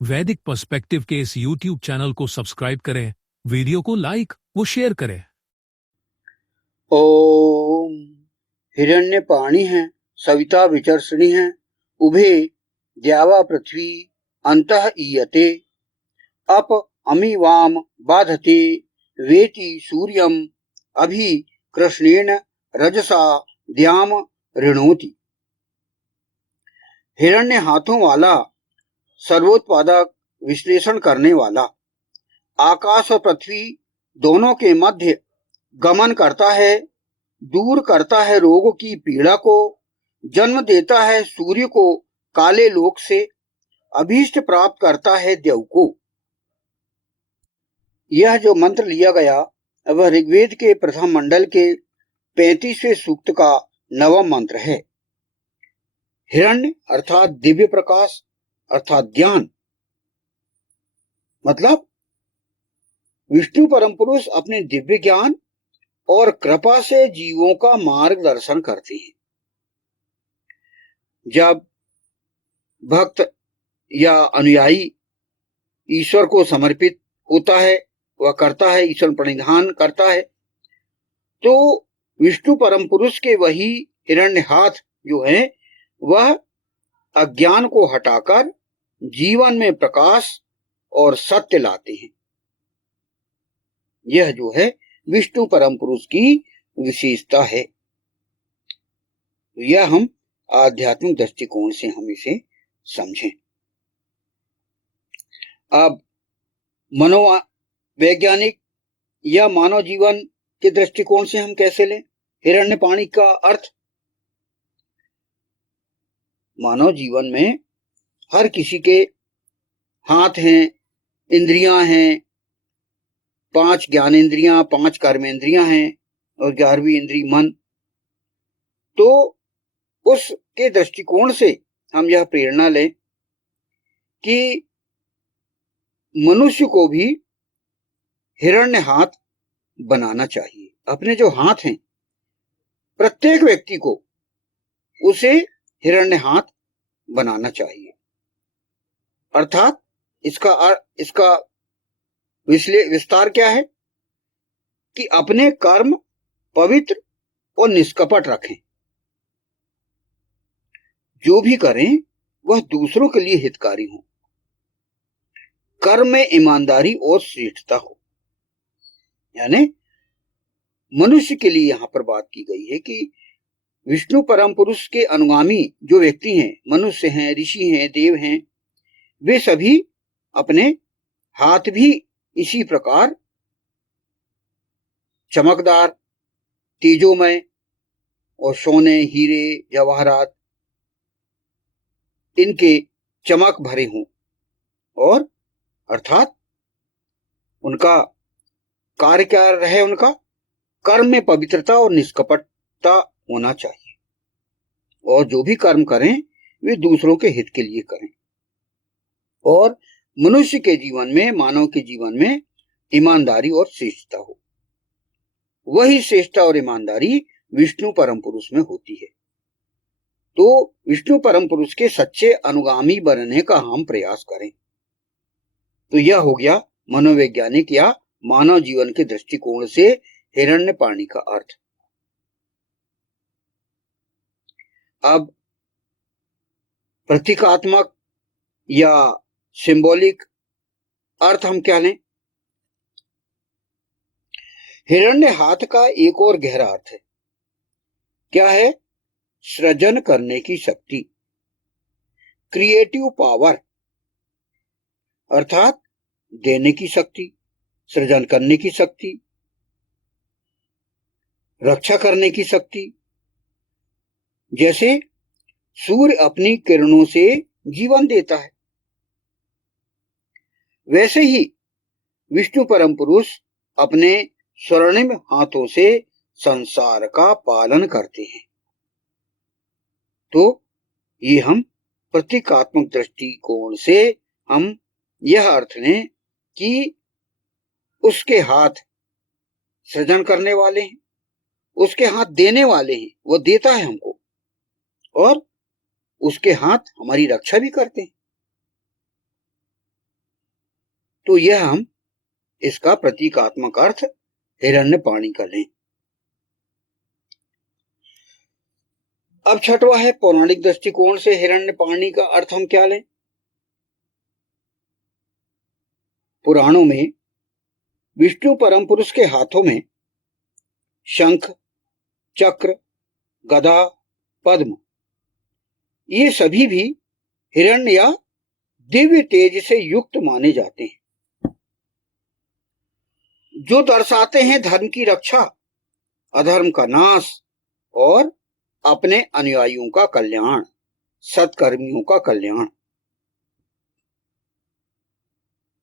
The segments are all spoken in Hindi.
वैदिक पर्सपेक्टिव के इस YouTube चैनल को सब्सक्राइब करें, वीडियो को लाइक व शेयर करें। ओम हिरण्यपाणि हैं सविता विचर्षणि हैं उभे द्यावा पृथ्वी अंतः ईयते अप अमिवाम बाधते वेति सूर्यम अभि कृष्णेन रजसा द्याम ऋणोति। हिरण्य हाथों वाला, सर्वोत्पादक, विश्लेषण करने वाला, आकाश और पृथ्वी दोनों के मध्य गमन करता है, दूर करता है रोग की पीड़ा को, जन्म देता है सूर्य को काले लोक से, अभीष्ट प्राप्त करता है देव को। यह जो मंत्र लिया गया वह ऋग्वेद के प्रथम मंडल के 35वें सूक्त का नवम मंत्र है। हिरण्य अर्थात दिव्य प्रकाश अर्थात ज्ञान, मतलब विष्णु परम पुरुष अपने दिव्य ज्ञान और कृपा से जीवों का मार्गदर्शन करते हैं। जब भक्त या अनुयायी ईश्वर को समर्पित होता है, वह करता है, ईश्वर प्रणिधान करता है, तो विष्णु परम पुरुष के वही हिरण्य हाथ जो है वह अज्ञान को हटाकर जीवन में प्रकाश और सत्य लाते हैं। यह जो है विष्णु परम पुरुष की विशेषता है। यह हम आध्यात्मिक दृष्टिकोण से हम इसे समझें। अब मनोवैज्ञानिक या मानव जीवन के दृष्टिकोण से हम कैसे लें हिरण्यपाणि का अर्थ? मानव जीवन में हर किसी के हाथ हैं, इंद्रियां हैं, 5 ज्ञानेंद्रियां, 5 कर्मेंद्रियां हैं और 11वीं इंद्री मन। तो उसके दृष्टिकोण से हम यह प्रेरणा लें कि मनुष्य को भी हिरण्य हाथ बनाना चाहिए। अपने जो हाथ हैं, प्रत्येक व्यक्ति को उसे हिरण्य हाथ बनाना चाहिए। अर्थात इसका विस्तार क्या है कि अपने कर्म पवित्र और निष्कपट रखें। जो भी करें वह दूसरों के लिए हितकारी हो, कर्म में ईमानदारी और श्रेष्ठता हो। यानी मनुष्य के लिए यहां पर बात की गई है कि विष्णु परम पुरुष के अनुगामी जो व्यक्ति हैं, मनुष्य हैं, ऋषि हैं, देव हैं, वे सभी अपने हाथ भी इसी प्रकार चमकदार, तेजोमय और सोने, हीरे, जवाहरात इनके चमक भरे हों, और अर्थात उनका कार्य क्या रहे, उनका कर्म में पवित्रता और निष्कपटता होना चाहिए, और जो भी कर्म करें वे दूसरों के हित के लिए करें। और मनुष्य के जीवन में, मानव के जीवन में ईमानदारी और श्रेष्ठता हो। वही श्रेष्ठता और ईमानदारी विष्णु परम पुरुष में होती है। तो विष्णु परम पुरुष के सच्चे अनुगामी बनने का हम प्रयास करें। तो यह हो गया मनोवैज्ञानिक या मानव जीवन के दृष्टिकोण से हिरण्यपाणि का अर्थ। अब प्रतीकात्मक या सिंबॉलिक अर्थ हम क्या लें? हिरण्य हाथ का एक और गहरा अर्थ है। क्या है? सृजन करने की शक्ति, क्रिएटिव पावर, अर्थात देने की शक्ति, सृजन करने की शक्ति, रक्षा करने की शक्ति। जैसे सूर्य अपनी किरणों से जीवन देता है, वैसे ही विष्णु परम पुरुष अपने स्वर्णिम हाथों से संसार का पालन करते हैं। तो ये हम प्रतीकात्मक दृष्टिकोण से हम यह अर्थ लें कि उसके हाथ सृजन करने वाले हैं, उसके हाथ देने वाले हैं, वो देता है हमको, और उसके हाथ हमारी रक्षा भी करते हैं। तो यह हम इसका प्रतीकात्मक अर्थ हिरण्यपाणी का लें। अब छठवां है पौराणिक दृष्टिकोण से हिरण्यपाणी का अर्थ हम क्या लें। पुराणों में विष्णु परम पुरुष के हाथों में शंख, चक्र, गदा, पद्म ये सभी भी हिरण्य या दिव्य तेज से युक्त माने जाते हैं, जो दर्शाते हैं धर्म की रक्षा, अधर्म का नाश और अपने अनुयायियों का कल्याण, सत्कर्मियों का कल्याण।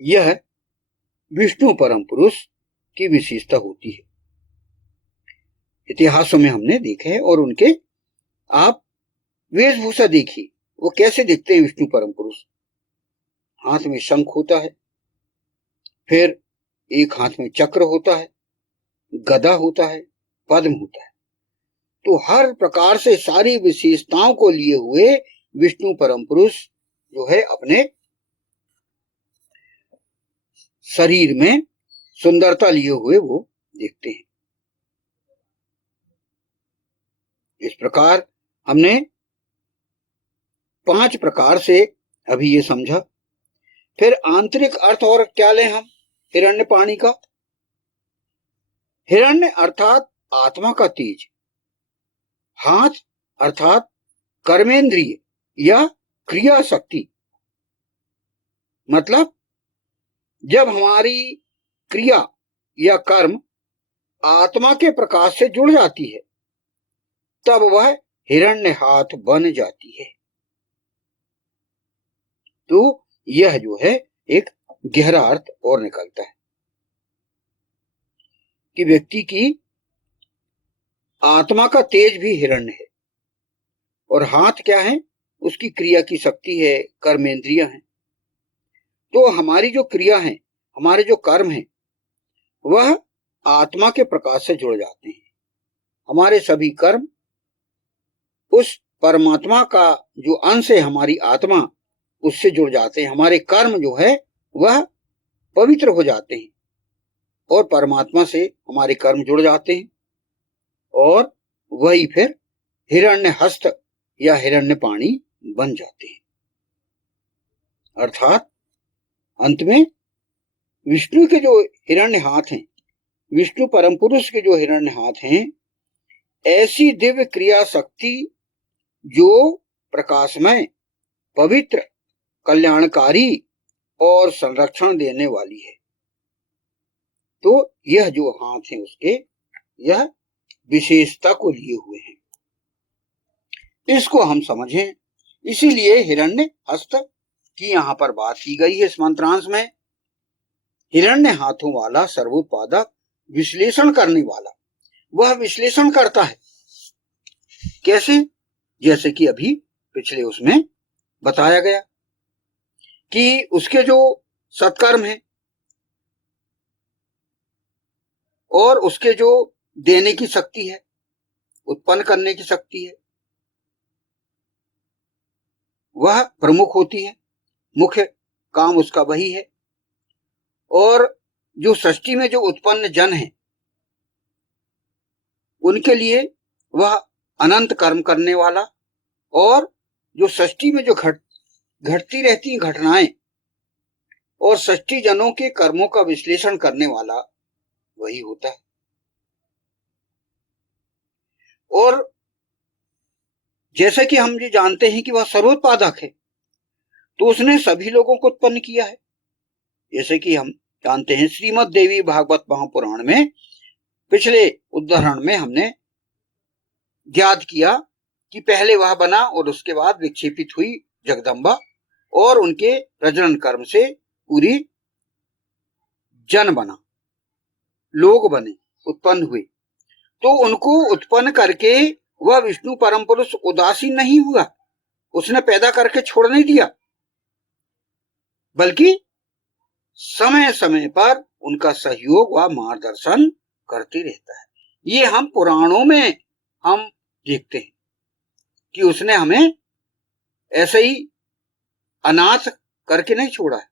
यह विष्णु परम पुरुष की विशेषता होती है। इतिहासों में हमने देखे हैं, और उनके आप वेशभूषा देखिए, वो कैसे दिखते हैं विष्णु परम पुरुष। हाथ में शंख होता है, फिर एक हाथ में चक्र होता है, गदा होता है, पद्म होता है। तो हर प्रकार से सारी विशेषताओं को लिए हुए विष्णु परम पुरुष जो है अपने शरीर में सुंदरता लिए हुए वो दिखते हैं। इस प्रकार हमने 5 प्रकार से अभी ये समझा। फिर आंतरिक अर्थ और क्या लें हम हिरण्यपाणी का। हिरण्य अर्थात आत्मा का तेज, हाथ अर्थात कर्मेंद्रिय या क्रिया शक्ति, मतलब जब हमारी क्रिया या कर्म आत्मा के प्रकाश से जुड़ जाती है तब वह हिरण्य हाथ बन जाती है। तो यह जो है एक गहरा अर्थ और निकलता है कि व्यक्ति की आत्मा का तेज भी हिरण्य है, और हाथ क्या है, उसकी क्रिया की शक्ति है, कर्मेंद्रियां हैं। तो हमारी जो क्रिया है, हमारे जो कर्म है, वह आत्मा के प्रकाश से जुड़ जाते हैं। हमारे सभी कर्म उस परमात्मा का जो अंश है, हमारी आत्मा, उससे जुड़ जाते हैं। हमारे कर्म जो है वह पवित्र हो जाते हैं और परमात्मा से हमारे कर्म जुड़ जाते हैं, और वही फिर हिरण्य हस्त या हिरण्यपाणी बन जाते हैं। अर्थात अंत में विष्णु के जो हिरण्य हाथ हैं, विष्णु परम पुरुष के जो हिरण्य हाथ हैं, ऐसी दिव्य क्रिया शक्ति जो प्रकाशमय, पवित्र, कल्याणकारी और संरक्षण देने वाली है। तो यह जो हाथ है उसके यह विशेषता को लिए हुए हैं, इसको हम समझें। इसीलिए हिरण्य हस्त की यहां पर बात की गई है इस मंत्रांश में। हिरण्य हाथों वाला सर्वोत्पादक, विश्लेषण करने वाला, वह विश्लेषण करता है। कैसे? जैसे कि अभी पिछले उसमें बताया गया कि उसके जो सत्कर्म है और उसके जो देने की शक्ति है, उत्पन्न करने की शक्ति है, वह प्रमुख होती है, मुख्य काम उसका वही है। और जो सृष्टि में जो उत्पन्न जन है उनके लिए वह अनंत कर्म करने वाला, और जो सृष्टि में जो घटती रहती हैं घटनाएं और सृष्टि जनों के कर्मों का विश्लेषण करने वाला वही होता है। और जैसे कि हम ये जानते हैं कि वह सर्वोत्पादक है, तो उसने सभी लोगों को उत्पन्न किया है। जैसे कि हम जानते हैं श्रीमद् देवी भागवत महापुराण में पिछले उदाहरण में हमने ज्ञात किया कि पहले वह बना और उसके बाद विक्षेपित हुई जगदम्बा, और उनके प्रजनन कर्म से पूरी जन बना, लोग बने, उत्पन्न हुए। तो उनको उत्पन्न करके वह विष्णु परम पुरुष उदासीन नहीं हुआ, उसने पैदा करके छोड़ नहीं दिया, बल्कि समय समय पर उनका सहयोग व मार्गदर्शन करते रहता है। ये हम पुराणों में हम देखते हैं कि उसने हमें ऐसे ही अनाथ करके नहीं छोड़ा है,